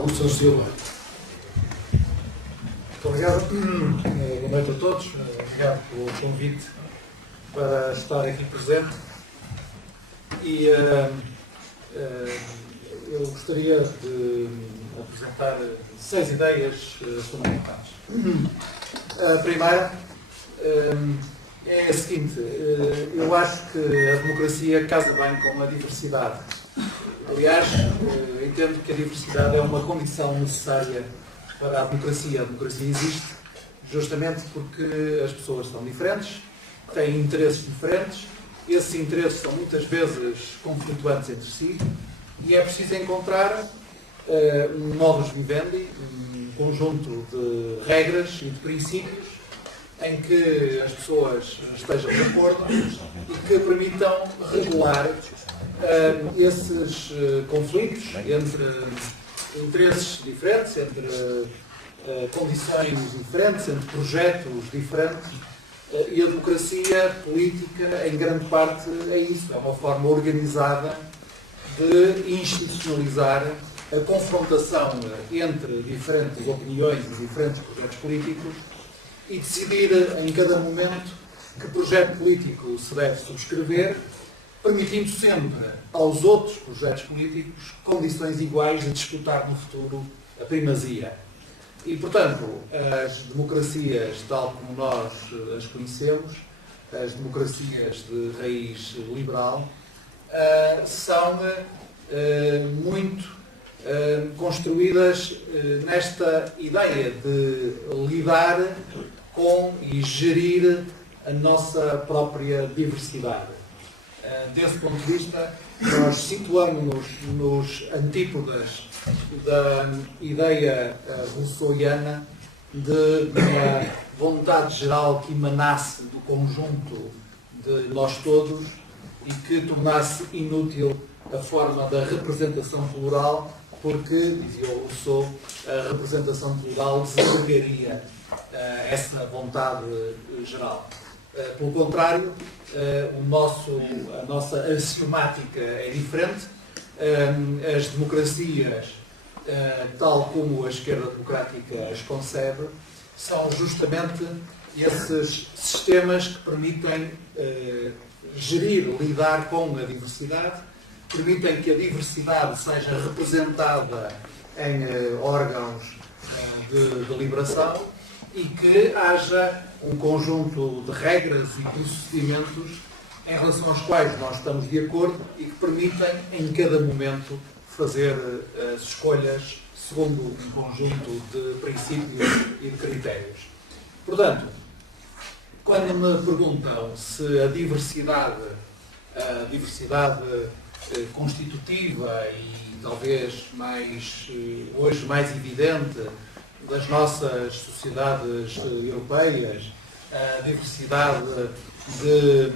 Augusto Santos Silva. Muito obrigado. Boa noite a todos. Obrigado pelo convite para estar aqui presente. E eu gostaria de apresentar 6 ideias fundamentais. A primeira é a seguinte: eu acho que a democracia casa bem com a diversidade. Aliás, entendo que a diversidade é uma condição necessária para a democracia. A democracia existe justamente porque as pessoas são diferentes, têm interesses diferentes, esses interesses são muitas vezes conflituantes entre si e é preciso encontrar um modus vivendi, um conjunto de regras e de princípios em que as pessoas estejam de acordo e que permitam regular esses conflitos entre interesses diferentes, entre condições diferentes, entre projetos diferentes. E a democracia política, em grande parte, é isso. É uma forma organizada de institucionalizar a confrontação entre diferentes opiniões e diferentes projetos políticos e decidir em cada momento que projeto político se deve subscrever, permitindo sempre aos outros projetos políticos condições iguais de disputar no futuro a primazia. E, portanto, as democracias, tal como nós as conhecemos, as democracias de raiz liberal, são muito construídas nesta ideia de lidar com e gerir a nossa própria diversidade. Desse ponto de vista, nós situamos-nos nos antípodas da ideia rousseauiana de uma vontade geral que emanasse do conjunto de nós todos e que tornasse inútil a forma da representação plural, porque, dizia o Rousseau, a representação plural desagradaria essa vontade geral. Pelo contrário, a nossa axiomática é diferente. As democracias, tal como a esquerda democrática as concebe, são justamente esses sistemas que permitem gerir, lidar com a diversidade, permitem que a diversidade seja representada em órgãos de deliberação e que haja um conjunto de regras e procedimentos em relação aos quais nós estamos de acordo e que permitem, em cada momento, fazer as escolhas segundo um conjunto de princípios e de critérios. Portanto, quando me perguntam se a diversidade constitutiva e talvez hoje mais evidente das nossas sociedades europeias, a diversidade de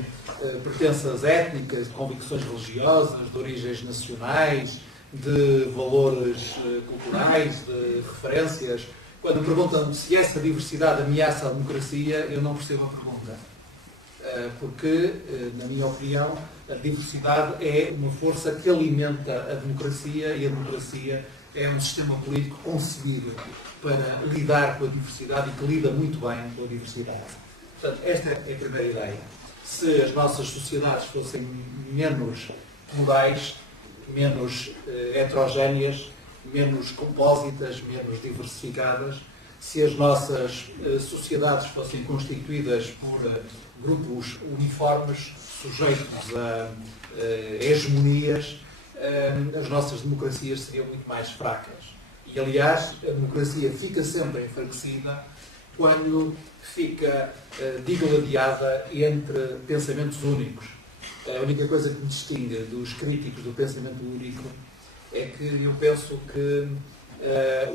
pertenças étnicas, de convicções religiosas, de origens nacionais, de valores culturais, de referências. Quando me perguntam se essa diversidade ameaça a democracia, eu não percebo a pergunta. Porque, na minha opinião, a diversidade é uma força que alimenta a democracia e a democracia é um sistema político concebido para lidar com a diversidade e que lida muito bem com a diversidade. Portanto, esta é a primeira ideia. Se as nossas sociedades fossem menos plurais, menos heterogéneas, menos compósitas, menos diversificadas, se as nossas sociedades fossem constituídas por grupos uniformes, sujeitos a hegemonias, as nossas democracias seriam muito mais fracas. E, aliás, a democracia fica sempre enfraquecida quando fica digladiada entre pensamentos únicos. A única coisa que me distingue dos críticos do pensamento único é que eu penso que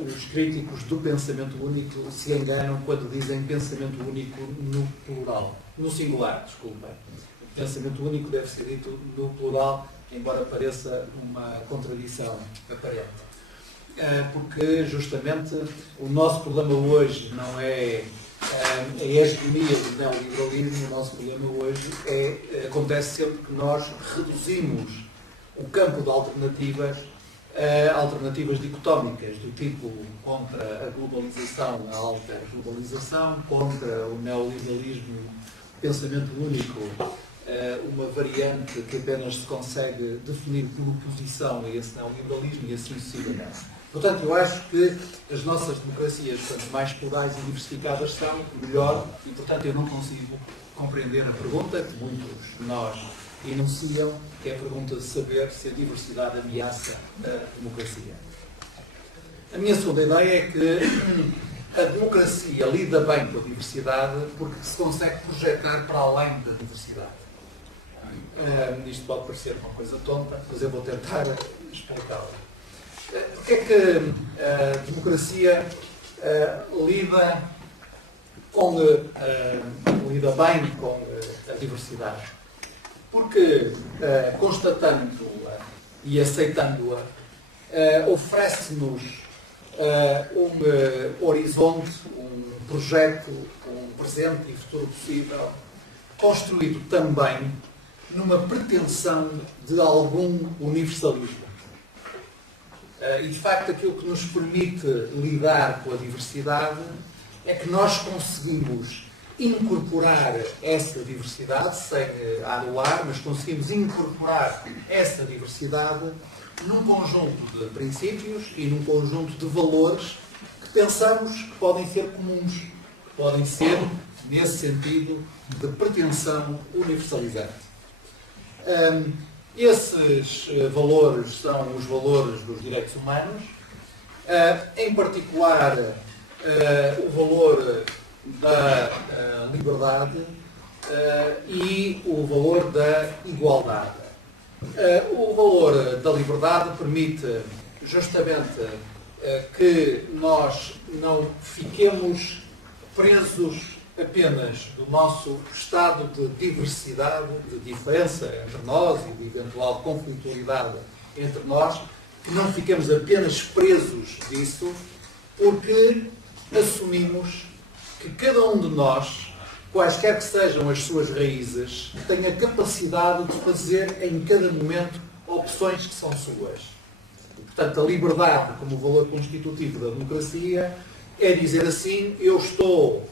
os críticos do pensamento único se enganam quando dizem pensamento único no plural. No singular, desculpem. O pensamento único deve ser dito no plural, embora pareça uma contradição aparente. Porque, justamente, o nosso problema hoje não é a hegemonia do neoliberalismo. O nosso problema hoje acontece sempre que nós reduzimos o campo de alternativas alternativas dicotómicas do tipo contra a globalização, a alta globalização, contra o neoliberalismo, pensamento único, uma variante que apenas se consegue definir por oposição a esse neoliberalismo e assim sucessivamente. Portanto, eu acho que as nossas democracias, quanto mais plurais e diversificadas são, melhor, e portanto eu não consigo compreender a pergunta que muitos de nós enunciam, que é a pergunta de saber se a diversidade ameaça a democracia. A minha segunda ideia é que a democracia lida bem com a diversidade porque se consegue projetar para além da diversidade. Isto pode parecer uma coisa tonta, mas eu vou tentar explicá-la. Porque é que a democracia lida bem com a diversidade? Porque, constatando-a e aceitando-a, oferece-nos um horizonte, um projeto, um presente e futuro possível, construído também numa pretensão de algum universalismo. E, de facto, aquilo que nos permite lidar com a diversidade é que nós conseguimos incorporar essa diversidade, sem anular, mas conseguimos incorporar essa diversidade num conjunto de princípios e num conjunto de valores que pensamos que podem ser comuns, que podem ser, nesse sentido, de pretensão universalizante. Esses valores são os valores dos direitos humanos, em particular o valor da liberdade e o valor da igualdade. O valor da liberdade permite justamente que nós não fiquemos presos apenas do nosso estado de diversidade, de diferença entre nós e de eventual conflitualidade entre nós, que não fiquemos apenas presos disso, porque assumimos que cada um de nós, quaisquer que sejam as suas raízes, tem a capacidade de fazer em cada momento opções que são suas. E, portanto, a liberdade como valor constitutivo da democracia é dizer assim: eu estou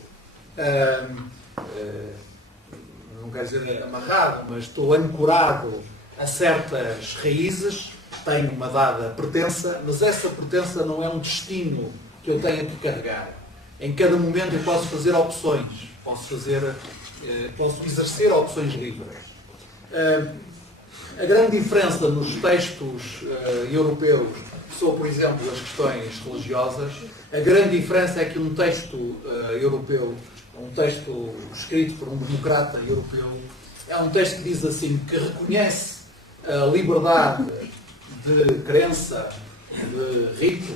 não quero dizer amarrado, mas estou ancorado a certas raízes, tenho uma dada pertença, mas essa pertença não é um destino que eu tenho que carregar. Em cada momento eu posso fazer opções, posso exercer opções livres. A grande diferença nos textos europeus sobre, por exemplo, as questões religiosas, a grande diferença é que um texto europeu, um texto escrito por um democrata europeu, é um texto que diz assim, que reconhece a liberdade de crença, de rito,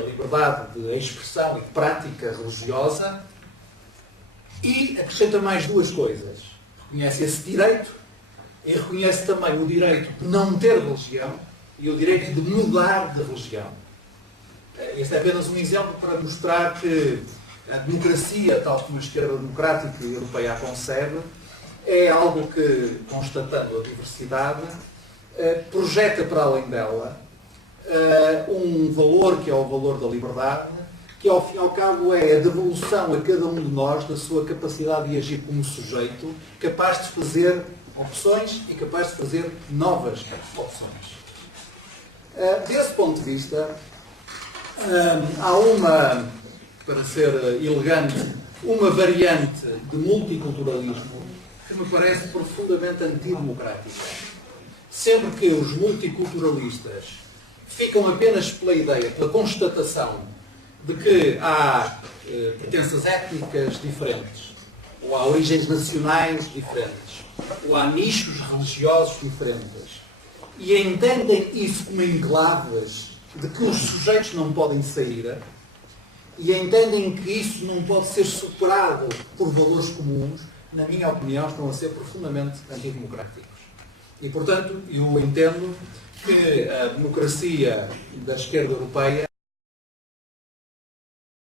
a liberdade de expressão e de prática religiosa, e acrescenta mais duas coisas. Reconhece esse direito e reconhece também o direito de não ter religião e o direito de mudar de religião. Este é apenas um exemplo para mostrar que a democracia, tal como a esquerda democrática e europeia a concebe, é algo que, constatando a diversidade, projeta para além dela um valor que é o valor da liberdade, que ao fim e ao cabo é a devolução a cada um de nós da sua capacidade de agir como sujeito, capaz de fazer opções e capaz de fazer novas opções. Desse ponto de vista, há uma, para ser elegante, uma variante de multiculturalismo que me parece profundamente antidemocrática. Sempre que os multiculturalistas ficam apenas pela ideia, pela constatação de que há pertenças étnicas diferentes, ou há origens nacionais diferentes, ou há nichos religiosos diferentes, e entendem isso como enclaves de que os sujeitos não podem sair, e entendem que isso não pode ser superado por valores comuns, na minha opinião, estão a ser profundamente antidemocráticos. E, portanto, eu entendo que a democracia da esquerda europeia